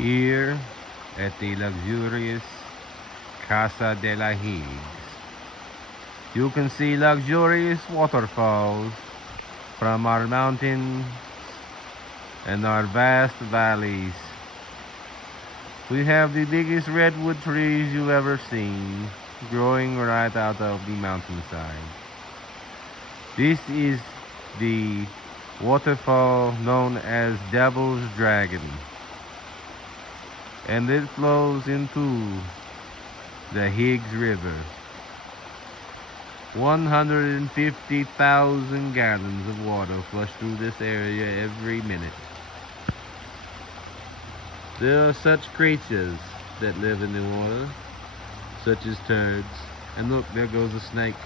Here at the luxurious Casa de la Higgs, you can see luxurious waterfalls from our mountains and our vast valleys. We have the biggest redwood trees you've ever seen growing right out of the mountainside. This is the waterfall known as Devil's Dragon, and it flows into the Higgs River. 150,000 gallons of water flush through this area every minute. There are such creatures that live in the water, such as turds. And look, there goes a snake.